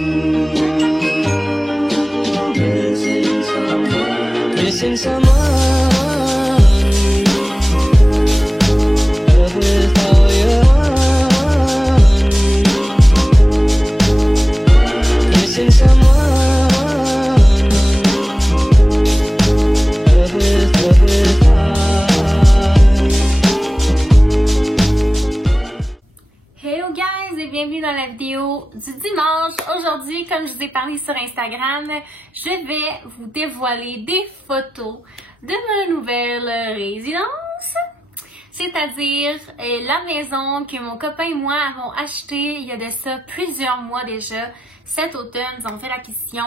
Missing someone with all your heart. Missing someone with heart. Hello guys et bienvenue dans la vidéo du dimanche. Aujourd'hui, comme je vous ai parlé sur Instagram, je vais vous dévoiler des photos de ma nouvelle résidence. C'est-à-dire la maison que mon copain et moi avons achetée il y a de ça plusieurs mois déjà. Cet automne, nous avons fait l'acquisition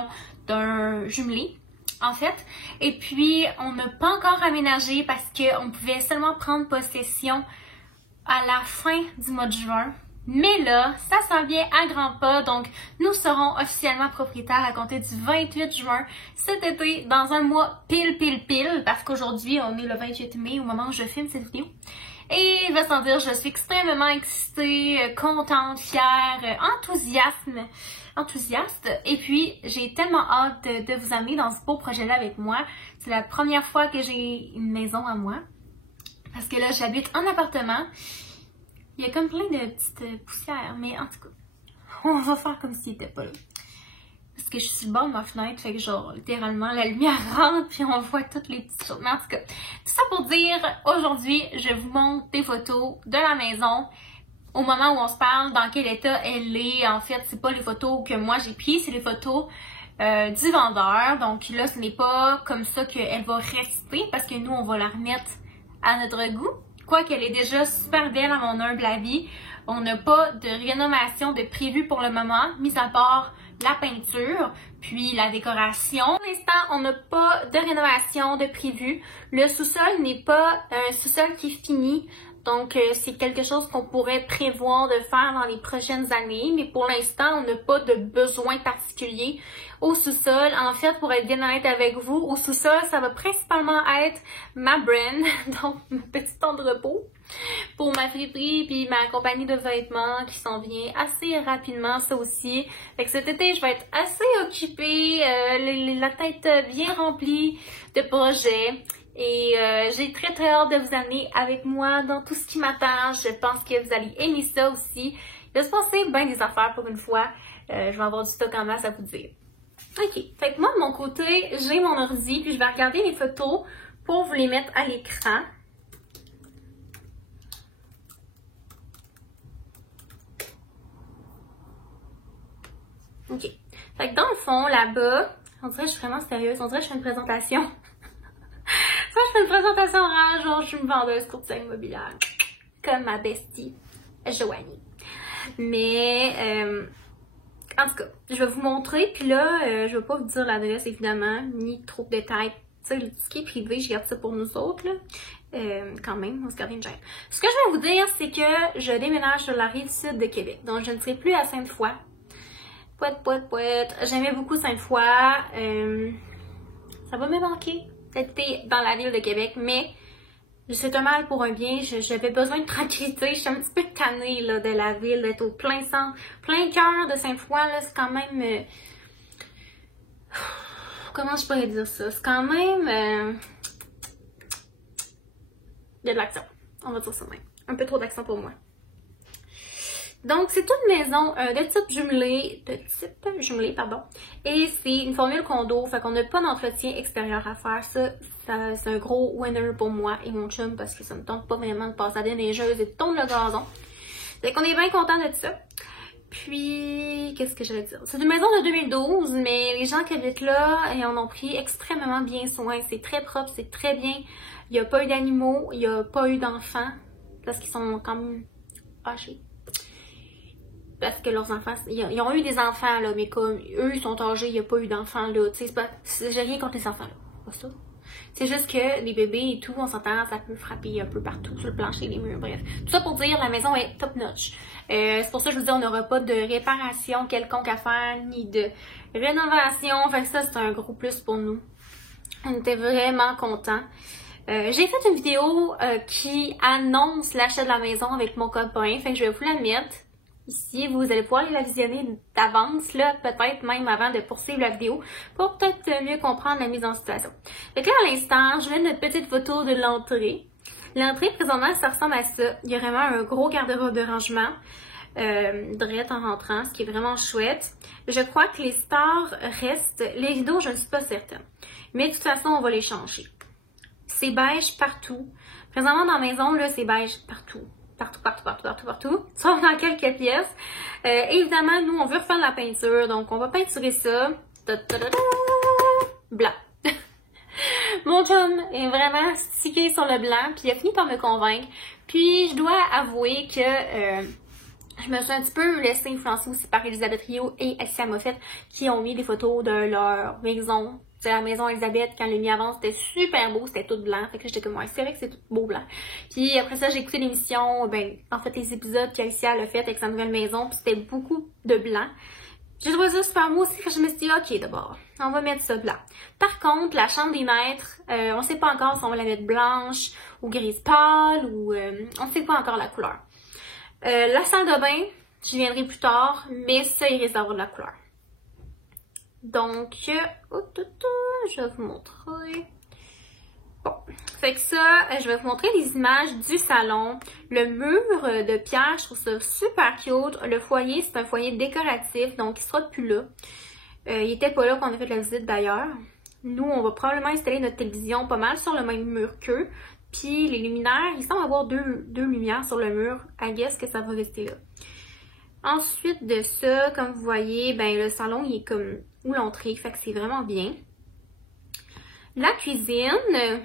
d'un jumelé, en fait. Et puis, on n'a pas encore aménagé parce qu'on pouvait seulement prendre possession à la fin du mois de juin. Mais là, ça s'en vient à grands pas, donc nous serons officiellement propriétaires à compter du 28 juin cet été, dans un mois pile, parce qu'aujourd'hui, on est le 28 mai au moment où je filme cette vidéo. Et il va sans dire, je suis extrêmement excitée, contente, fière, enthousiaste. Et puis, j'ai tellement hâte de vous amener dans ce beau projet-là avec moi. C'est la première fois que j'ai une maison à moi, parce que là, j'habite en appartement. Il y a comme plein de petites poussières, mais en tout cas, on va faire comme s'il n'était pas là. Parce que je suis sur le bord de ma fenêtre, fait que genre, littéralement, la lumière rentre, puis on voit toutes les petites choses. Mais en tout cas, tout ça pour dire, aujourd'hui, je vous montre des photos de la maison. Au moment où on se parle, dans quel état elle est. En fait, c'est pas les photos que moi j'ai prises, c'est les photos du vendeur. Donc là, ce n'est pas comme ça qu'elle va rester, parce que nous, on va la remettre à notre goût. Quoiqu'elle est déjà super belle à mon humble avis, on n'a pas de rénovation de prévu pour le moment, mis à part la peinture, puis la décoration. Pour l'instant, on n'a pas de rénovation de prévu. Le sous-sol n'est pas un sous-sol qui est fini, donc c'est quelque chose qu'on pourrait prévoir de faire dans les prochaines années, mais pour l'instant, on n'a pas de besoin particulier au sous-sol. En fait, pour être bien honnête avec vous, au sous-sol, ça va principalement être ma brand, donc mon petit temps de repos pour ma friperie puis ma compagnie de vêtements qui s'en vient assez rapidement, ça aussi. Fait que cet été, je vais être assez occupée, la tête bien remplie de projets. Et j'ai très hâte de vous amener avec moi dans tout ce qui m'attend. Je pense que vous allez aimer ça aussi. Il va se passer bien des affaires pour une fois. Je vais avoir du stock en masse à vous dire. Ok, fait que moi de mon côté, j'ai mon ordi, puis je vais regarder les photos pour vous les mettre à l'écran. Ok, fait que dans le fond, là-bas, on dirait que je suis vraiment sérieuse, on dirait que je fais une présentation. Ça, je fais une présentation orale, genre je suis une vendeuse courtière immobilière, comme ma bestie, Joanie. Mais, en tout cas, je vais vous montrer, puis là, je vais pas vous dire l'adresse évidemment, ni trop de détails. Tu sais, ce qui est privé, je garde ça pour nous autres, là. Quand même, on se garde une gêne. Ce que je vais vous dire, c'est que je déménage sur la rive sud de Québec, donc je ne serai plus à Sainte-Foy. Pouette. J'aimais beaucoup Sainte-Foy. Ça va me manquer d'être dans la ville de Québec, mais c'est un mal pour un bien. J'avais besoin de tranquillité. Je suis un petit peu tannée là, de la ville, d'être au plein centre, plein cœur de Sainte-Foy. C'est quand même... comment je pourrais dire ça? C'est quand même... il y a de l'accent. On va dire ça même. Un peu trop d'accent pour moi. Donc, c'est une maison de type jumelé, et c'est une formule condo, fait qu'on n'a pas d'entretien extérieur à faire. Ça c'est un gros winner pour moi et mon chum, parce que ça me tente pas vraiment de passer à des neigeuses et de tondre le gazon. Fait qu'on est bien content de ça. Puis, qu'est-ce que j'allais dire? C'est une maison de 2012, mais les gens qui habitent là en ont pris extrêmement bien soin. C'est très propre, c'est très bien. Il n'y a pas eu d'animaux, il n'y a pas eu d'enfants, parce qu'ils sont quand même âgés. Parce que leurs enfants, ils ont eu des enfants, là, mais comme eux, ils sont âgés, il n'y a pas eu d'enfants, là. Tu sais, j'ai rien contre les enfants, là. Pas ça. C'est juste que les bébés et tout, on s'entend, ça peut frapper un peu partout, sur le plancher, les murs, bref. Tout ça pour dire, la maison est top notch. C'est pour ça que je vous dis, on n'aura pas de réparation quelconque à faire, ni de rénovation. Fait que ça, c'est un gros plus pour nous. On était vraiment contents. J'ai fait une vidéo qui annonce l'achat de la maison avec mon copain, fait que je vais vous la mettre. ici. Vous allez pouvoir la visionner d'avance, là, peut-être même avant de poursuivre la vidéo, pour peut-être mieux comprendre la mise en situation. Fait que là, à l'instant, je mets notre petite photo de l'entrée. L'entrée, présentement, ça ressemble à ça. Il y a vraiment un gros garde-robe de rangement, direct en rentrant, ce qui est vraiment chouette. Je crois que les stars restent. Les rideaux, je ne suis pas certaine. Mais de toute façon, on va les changer. C'est beige partout. Présentement, dans la maison, là, c'est beige partout. Partout. Sauf dans quelques pièces. Évidemment, nous, on veut refaire de la peinture. Donc, on va peinturer ça. Blanc. Mon chum est vraiment stické sur le blanc. Puis, il a fini par me convaincre. Puis, je dois avouer que je me suis un petit peu laissée influencer aussi par Elisabeth Rio et Alicia Moffett qui ont mis des photos de leur maison. C'est la maison Elisabeth, quand elle l'a mis avant, c'était super beau, c'était tout blanc. Fait que j'étais comme, ouais, c'est vrai que c'est tout beau blanc. Puis après ça, j'ai écouté l'émission, en fait, les épisodes qu'Alicia a fait avec sa nouvelle maison, puis c'était beaucoup de blanc. J'ai trouvé ça super beau aussi, que je me suis dit, ok, d'abord, on va mettre ça blanc. Par contre, la chambre des maîtres, on sait pas encore si on va la mettre blanche ou grise pâle, ou on sait pas encore la couleur. La salle de bain, j'y viendrai plus tard, mais ça, il risque d'avoir de la couleur. Donc, je vais vous montrer. Bon, fait que ça, je vais vous montrer les images du salon. Le mur de pierre, je trouve ça super cute. Le foyer, c'est un foyer décoratif, donc il sera plus là. Il était pas là quand on a fait la visite d'ailleurs. Nous, on va probablement installer notre télévision pas mal sur le même mur qu'eux. Puis les luminaires, il semble avoir deux lumières sur le mur. I guess que ça va rester là. Ensuite de ça, comme vous voyez, le salon, il est comme où l'entrée, fait que c'est vraiment bien. La cuisine,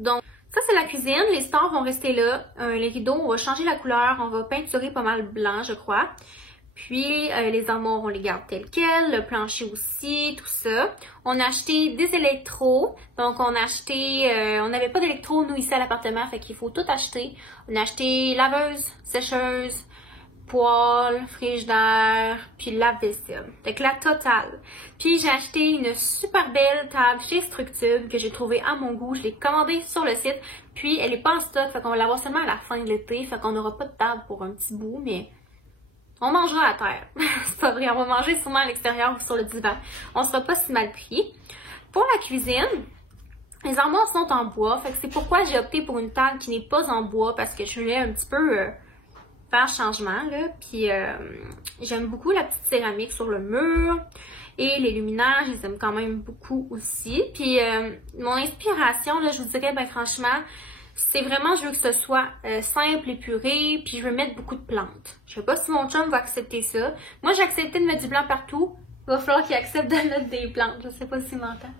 donc ça c'est la cuisine, les stars vont rester là. Les rideaux, on va changer la couleur, on va peinturer pas mal blanc, je crois. Puis les armoires, on les garde telles quelles, le plancher aussi, tout ça. On a acheté des électros, donc on a acheté, on n'avait pas d'électro nous ici à l'appartement, fait qu'il faut tout acheter. On a acheté laveuse, sécheuse, poêle, frigidaire, puis lave-vaisselle. Fait que la totale. Puis j'ai acheté une super belle table chez Structube que j'ai trouvée à mon goût. Je l'ai commandée sur le site. Puis elle est pas en stock, fait qu'on va l'avoir seulement à la fin de l'été. Fait qu'on n'aura pas de table pour un petit bout, mais on mangera à terre. C'est pas vrai, on va manger sûrement à l'extérieur ou sur le divan. On sera pas si mal pris. Pour la cuisine, les armoires sont en bois. Fait que c'est pourquoi j'ai opté pour une table qui n'est pas en bois, parce que je voulais un petit peu faire changement, là. Puis j'aime beaucoup la petite céramique sur le mur. Et les luminaires, je les aime quand même beaucoup aussi. Puis mon inspiration, là, je vous dirais, franchement, c'est vraiment, je veux que ce soit simple, épuré, puis je veux mettre beaucoup de plantes. Je sais pas si mon chum va accepter ça. Moi, j'ai accepté de mettre du blanc partout. Il va falloir qu'il accepte de mettre des plantes. Je sais pas s'il m'entend.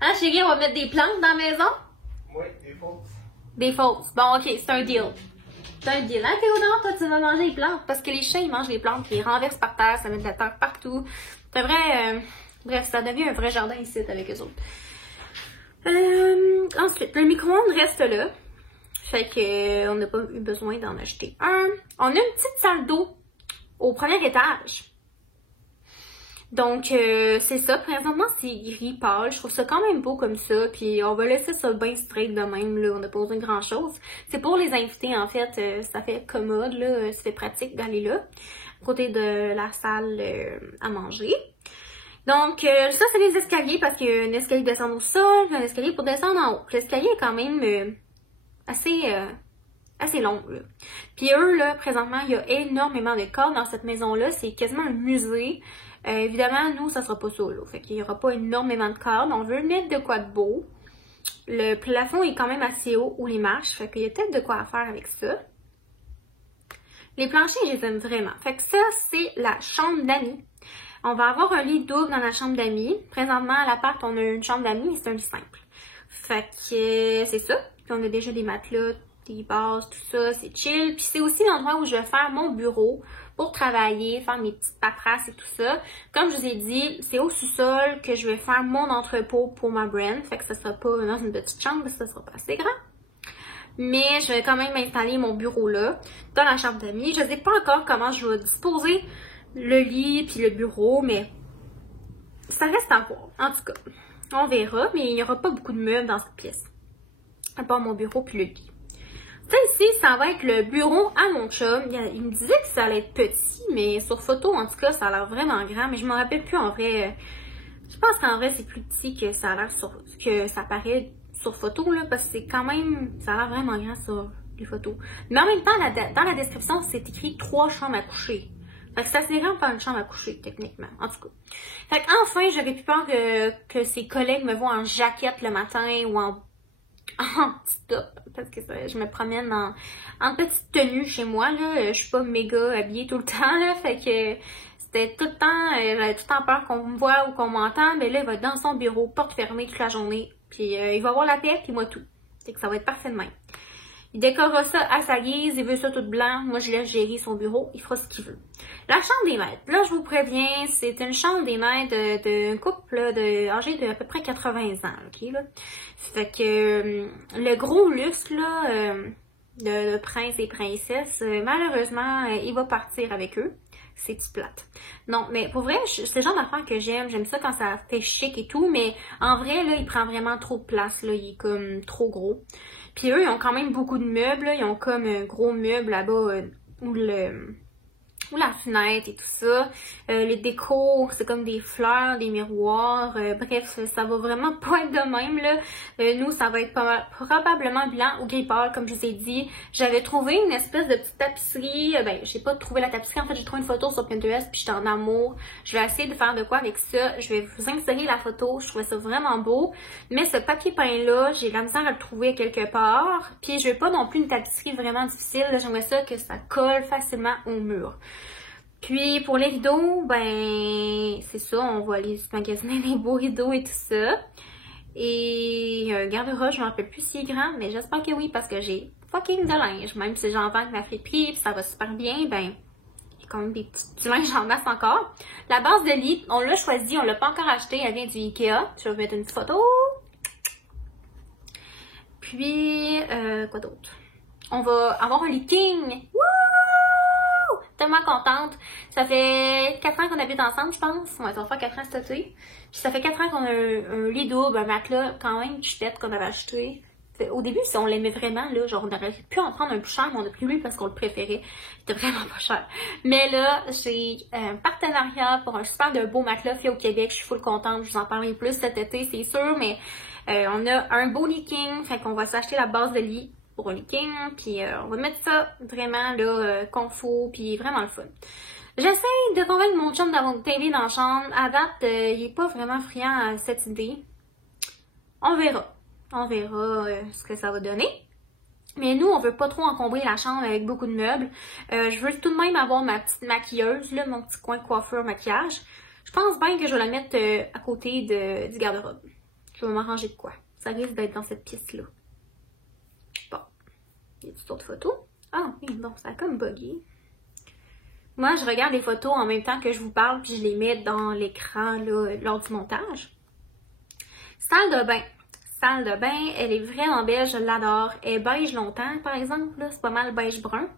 Hein, chérie, on va mettre des plantes dans la maison? Oui, des fausses. Des fausses. Bon, ok, c'est un deal. C'est un deal. Hein, Théodore, toi, tu vas manger les plantes. Parce que les chiens, ils mangent les plantes, puis ils renversent par terre, ça met de la terre partout. C'est vrai, bref, ça devient un vrai jardin ici avec eux autres. Ensuite, le micro-ondes reste là. Fait que on n'a pas eu besoin d'en acheter un. On a une petite salle d'eau au premier étage. Donc, c'est ça. Présentement, c'est gris pâle. Je trouve ça quand même beau comme ça. Puis, on va laisser ça bien straight de même. Là. On n'a pas besoin de grand-chose. C'est pour les invités, en fait. Ça fait commode. Là. Ça fait pratique d'aller là. À côté de la salle à manger. Donc, ça, c'est les escaliers parce qu'il y a un escalier pour descendre au sol, un escalier pour descendre en haut. L'escalier est quand même assez long, là. Puis eux, là, présentement, il y a énormément de cordes dans cette maison-là. C'est quasiment un musée. Évidemment, nous, ça sera pas ça, là. Fait qu'il y aura pas énormément de cordes. On veut mettre de quoi de beau. Le plafond est quand même assez haut, ou les marches. Fait qu'il y a peut-être de quoi faire avec ça. Les planchers, je les aime vraiment. Fait que ça, c'est la chambre d'amis. On va avoir un lit double dans la chambre d'amis. Présentement, à l'appart, on a une chambre d'amis, mais c'est un lit simple. Fait que c'est ça. Puis on a déjà des matelas, des bases, tout ça, c'est chill. Puis c'est aussi l'endroit où je vais faire mon bureau pour travailler, faire mes petites paperasses et tout ça. Comme je vous ai dit, c'est au sous-sol que je vais faire mon entrepôt pour ma brand. Fait que ça sera pas dans une petite chambre, parce que ça sera pas assez grand. Mais je vais quand même installer mon bureau là, dans la chambre d'amis. Je sais pas encore comment je vais disposer le lit puis le bureau, mais ça reste à voir. En tout cas, on verra, mais il n'y aura pas beaucoup de meubles dans cette pièce. À part mon bureau puis le lit. Ça ici, ça va être le bureau à mon chum. Il me disait que ça allait être petit, mais sur photo, en tout cas, ça a l'air vraiment grand. Mais je me rappelle plus en vrai. Je pense qu'en vrai, c'est plus petit que ça a l'air que ça paraît sur photo, là, parce que c'est quand même, ça a l'air vraiment grand sur les photos. Mais en même temps, dans la description, c'est écrit 3 chambres à coucher. Fait que ça c'est vraiment pas une chambre à coucher, techniquement. En tout cas. Fait qu'enfin, j'avais plus peur que ses collègues me voient en jaquette le matin ou en petit top. Parce que je me promène en petite tenue chez moi, là. Je suis pas méga habillée tout le temps, là. Fait que c'était tout le temps, j'avais tout le temps peur qu'on me voit ou qu'on m'entende. Mais là, il va être dans son bureau, porte fermée toute la journée. Puis il va avoir la paix, puis moi tout. Fait que ça va être parfait de même. Il décorera ça à sa guise, il veut ça tout blanc. Moi, je laisse gérer son bureau, il fera ce qu'il veut. La chambre des maîtres. Là, je vous préviens, c'est une chambre des maîtres d'un couple âgé de à peu près 80 ans, ok, là. Fait que le gros luxe, là, de prince et princesse, malheureusement, il va partir avec eux. C'est plate. Non, mais pour vrai, c'est le genre d'affaire que j'aime. J'aime ça quand ça fait chic et tout, mais en vrai, là, il prend vraiment trop de place, là. Il est comme trop gros. Puis eux, ils ont quand même beaucoup de meubles, là. Ils ont comme un gros meuble là-bas où la fenêtre et tout ça. Les décos, c'est comme des fleurs, des miroirs. Bref, ça va vraiment pas être de même, là. Nous, ça va être probablement blanc ou gris pâle, comme je vous ai dit. J'avais trouvé une espèce de petite tapisserie. Ben, j'ai pas trouvé la tapisserie. En fait, j'ai trouvé une photo sur Pinterest, puis j'étais en amour. Je vais essayer de faire de quoi avec ça. Je vais vous insérer la photo. Je trouvais ça vraiment beau. Mais ce papier peint-là, j'ai de la misère à le trouver quelque part. Puis je veux pas non plus une tapisserie vraiment difficile. J'aimerais ça que ça colle facilement au mur. Puis pour les rideaux, ben c'est ça, on va aller se magasiner des beaux rideaux et tout ça. Et garde-robe, je m'en rappelle plus si grand, mais j'espère que oui parce que j'ai fucking de linge. Même si j'en vends avec ma friperie, puis ça va super bien, ben j'ai quand même des petits linges en masse encore. La base de lit, on l'a choisi, on l'a pas encore acheté, elle vient du Ikea. Je vais vous mettre une photo. Puis quoi d'autre? On va avoir un lit king. Wouh! Tellement contente. Ça fait 4 ans qu'on habite ensemble, je pense. Ouais, ça va faire 4 ans cet été. Puis ça fait 4 ans qu'on a un lit double, un matelas quand même chouette qu'on avait acheté. Au début, on l'aimait vraiment, là. Genre, on aurait pu en prendre un plus cher, mais on a pris lui parce qu'on le préférait. Il était vraiment pas cher. Mais là, j'ai un partenariat pour un super de beau matelas fait au Québec. Je suis full contente. Je vous en parlerai plus cet été, c'est sûr. Mais on a un beau lit king. Fait qu'on va s'acheter la base de lit pour un lit king, puis on va mettre ça vraiment là, confort, puis vraiment le fun. J'essaie de convaincre mon chum d'avoir une TV dans la chambre. À date, il est pas vraiment friand à cette idée. On verra. On verra ce que ça va donner. Mais nous, on veut pas trop encombrer la chambre avec beaucoup de meubles. Je veux tout de même avoir ma petite maquilleuse, là, mon petit coin coiffeur maquillage. Je pense bien que je vais la mettre à côté du garde-robe. Je vais m'arranger de quoi. Ça risque d'être dans cette pièce-là. Bon. Il y a toutes autres photos. Ah oui, bon, ça a comme bugué. Moi, je regarde les photos en même temps que je vous parle, puis je les mets dans l'écran là, lors du montage. Salle de bain. Salle de bain, elle est vraiment belle, je l'adore. Elle est beige longtemps, par exemple, là, c'est pas mal beige brun.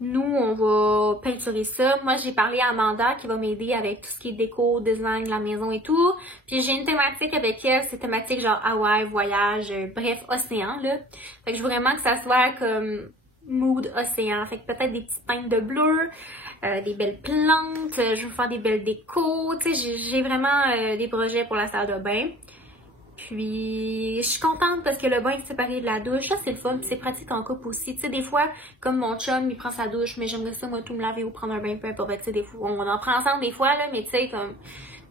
Nous, on va peinturer ça. Moi, j'ai parlé à Amanda qui va m'aider avec tout ce qui est déco, design, la maison et tout. Puis j'ai une thématique avec elle, c'est thématique genre Hawaï, voyage, bref, océan, là. Fait que je veux vraiment que ça soit comme mood océan. Fait que peut-être des petites teintes de bleu, des belles plantes, je veux faire des belles décos. Tu sais, j'ai vraiment des projets pour la salle de bain. Puis, je suis contente parce que le bain est séparé de la douche. Ça, c'est le fun. Puis, c'est pratique en couple aussi. Tu sais, des fois, comme mon chum, il prend sa douche, mais j'aimerais ça, moi, tout me laver ou prendre un bain, peu importe. Tu sais, des fois, on en prend ensemble des fois, là, mais tu sais, comme,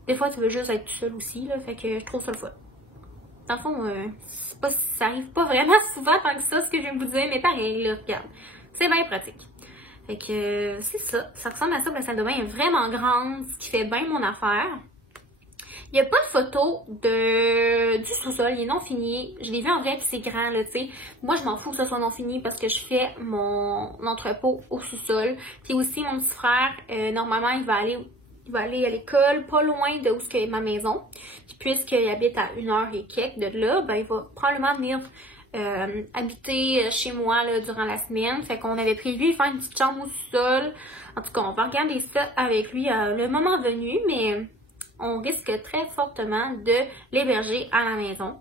des fois, tu veux juste être tout seul aussi, là. Fait que je trouve ça le fun. Dans le fond, ça arrive pas vraiment souvent tant que ça, ce que je viens de vous dire, mais pareil, là, regarde. C'est bien pratique. Fait que, c'est ça. Ça ressemble à ça. La salle de bain est vraiment grande, ce qui fait bien mon affaire. Il n'y a pas de photo du sous-sol, il est non fini. Je l'ai vu en vrai puis c'est grand, là, tu sais. Moi, je m'en fous que ce soit non fini parce que je fais mon entrepôt au sous-sol. Puis aussi, mon petit frère, normalement, il va aller à l'école, pas loin de où est ma maison. Puis puisqu'il habite à 1 heure et quelques de là, ben, il va probablement venir habiter chez moi là, durant la semaine. Fait qu'on avait prévu faire une petite chambre au sous-sol. En tout cas, on va regarder ça avec lui le moment venu, mais on risque très fortement de l'héberger à la maison.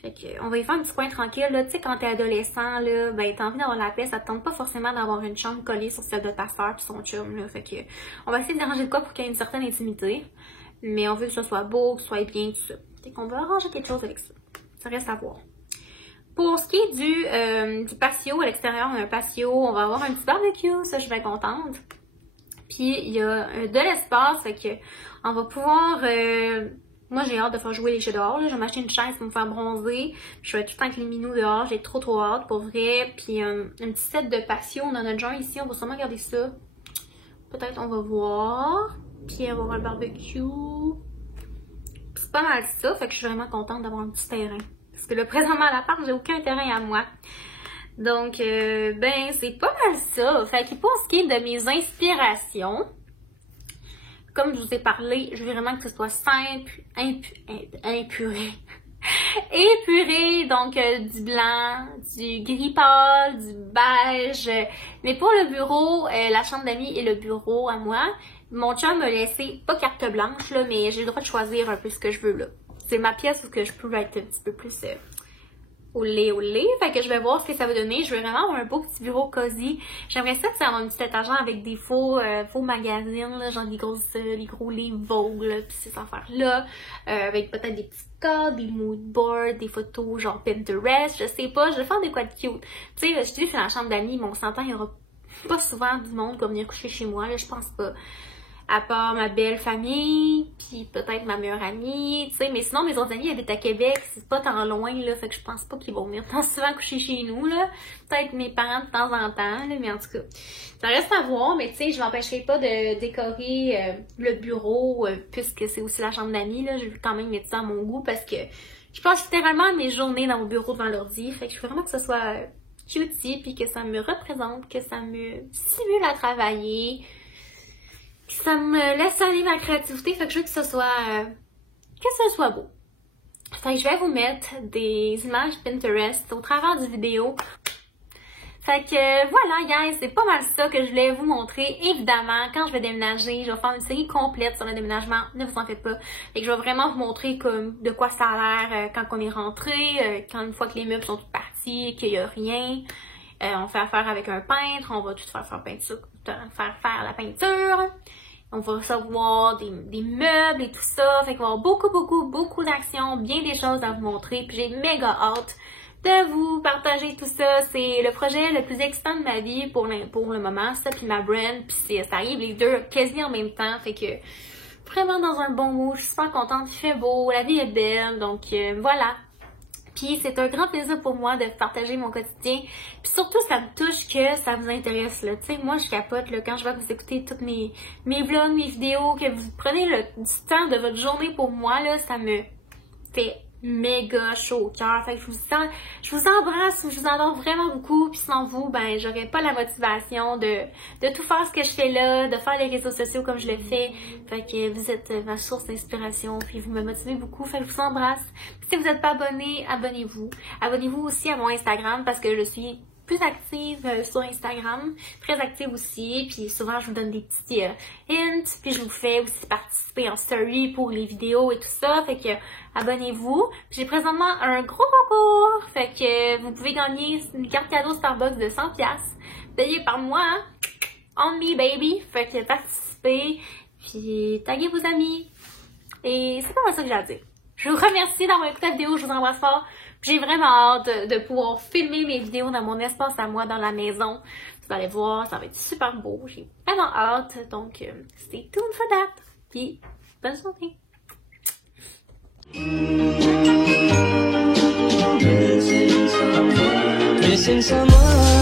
Fait que, on va y faire un petit coin tranquille, là. Tu sais, quand t'es adolescent, là, ben, t'as envie d'avoir la paix, ça te tente pas forcément d'avoir une chambre collée sur celle de ta soeur pis son chum, là. Fait que, on va essayer de déranger de quoi pour qu'il y ait une certaine intimité. Mais on veut que ça soit beau, que ce soit bien, tout ça. Fait qu'on va arranger quelque chose avec ça. Ça reste à voir. Pour ce qui est du patio, à l'extérieur, on a un patio, on va avoir un petit barbecue, ça, je vais être contente. Puis, il y a de l'espace, fait que, on va pouvoir... moi, j'ai hâte de faire jouer les chats dehors, là. Je vais m'acheter une chaise pour me faire bronzer. Je vais tout le temps avec les minous dehors, j'ai trop hâte, pour vrai. Puis, un petit set de patio, on en a déjà un ici, on va sûrement garder ça. Peut-être, on va voir. Puis, on va avoir le barbecue. C'est pas mal ça, fait que je suis vraiment contente d'avoir un petit terrain. Parce que là, présentement, à l'appart, j'ai aucun terrain à moi. Donc, ben, c'est pas mal ça. Fait que pour ce qui est de mes inspirations, comme je vous ai parlé, je veux vraiment que ce soit simple, épuré. Épuré, donc du blanc, du gris pâle, du beige. Mais pour le bureau, la chambre d'amis et le bureau à moi, mon chum m'a laissé, pas carte blanche, là, mais j'ai le droit de choisir un peu ce que je veux, là. C'est ma pièce où que je peux être un petit peu plus au lait. Fait que je vais voir ce que ça va donner. Je veux vraiment avoir un beau petit bureau cosy. J'aimerais ça que ça ait une petite étagère avec des faux magazines, là, genre des gros livres Vogue, là, pis ces affaires-là. Avec peut-être des petits cartes, des moodboards, des photos genre Pinterest, je sais pas. Je vais faire des quoi de cute. Tu sais, je te dis, c'est la chambre d'amis, mais on s'entend, il y aura pas souvent du monde qui va venir coucher chez moi, là, je pense pas. À part ma belle famille, puis peut-être ma meilleure amie, tu sais, mais sinon mes autres amis habitent à Québec, c'est pas tant loin, là, fait que je pense pas qu'ils vont venir tant souvent coucher chez nous, là. Peut-être mes parents de temps en temps, là, mais en tout cas, ça reste à voir, mais tu sais, je m'empêcherai pas de décorer le bureau, puisque c'est aussi la chambre d'amis, là, je veux quand même mettre ça à mon goût, parce que je passe littéralement mes journées dans mon bureau devant l'ordi, fait que je veux vraiment que ce soit cutie, puis que ça me représente, que ça me stimule à travailler, ça me laisse aller ma créativité, fait que je veux que ce soit beau. Fait que je vais vous mettre des images Pinterest au travers du vidéo. Fait que voilà, guys, c'est pas mal ça que je voulais vous montrer. Évidemment, quand je vais déménager, je vais faire une série complète sur le déménagement, ne vous en faites pas. Fait que je vais vraiment vous montrer comme de quoi ça a l'air quand on est rentré, quand une fois que les meubles sont tous partis, qu'il y a rien. On fait affaire avec un peintre, on va tout faire faire la peinture. On va recevoir des meubles et tout ça. Fait qu'on va avoir beaucoup d'actions, bien des choses à vous montrer. Puis j'ai méga hâte de vous partager tout ça. C'est le projet le plus excitant de ma vie pour le moment. Ça puis ma brand. Puis ça arrive les deux quasi en même temps. Fait que vraiment dans un bon mood. Je suis super contente. Il fait beau. La vie est belle. Donc voilà. Puis c'est un grand plaisir pour moi de partager mon quotidien. Puis surtout, ça me touche que ça vous intéresse, là. Tu sais, moi, je capote, là, quand je vois que vous écoutez toutes mes vlogs, mes vidéos, que vous prenez du temps de votre journée pour moi, là, ça me fait méga chaud au cœur. Fait que je vous embrasse, je vous adore vraiment beaucoup. Puis sans vous, ben, j'aurais pas la motivation de tout faire ce que je fais là, de faire les réseaux sociaux comme je le fais. Fait que vous êtes ma source d'inspiration, puis vous me motivez beaucoup. Fait que je vous embrasse. Puis si vous n'êtes pas abonné, abonnez-vous. Abonnez-vous aussi à mon Instagram parce que je suis plus active sur Instagram, très active aussi, puis souvent je vous donne des petits hints, puis je vous fais aussi participer en story pour les vidéos et tout ça, fait que abonnez-vous. J'ai présentement un gros concours, fait que vous pouvez gagner une carte cadeau Starbucks de 100$, payée par moi, hein? On me baby, fait que participez, puis taguez vos amis, et c'est pas mal ça que j'ai à dire. Je vous remercie d'avoir écouté la vidéo, je vous embrasse fort. J'ai vraiment hâte de pouvoir filmer mes vidéos dans mon espace à moi, dans la maison. Vous allez voir, ça va être super beau. J'ai vraiment hâte. Donc, stay tuned for that. Puis, bonne journée. Missing someone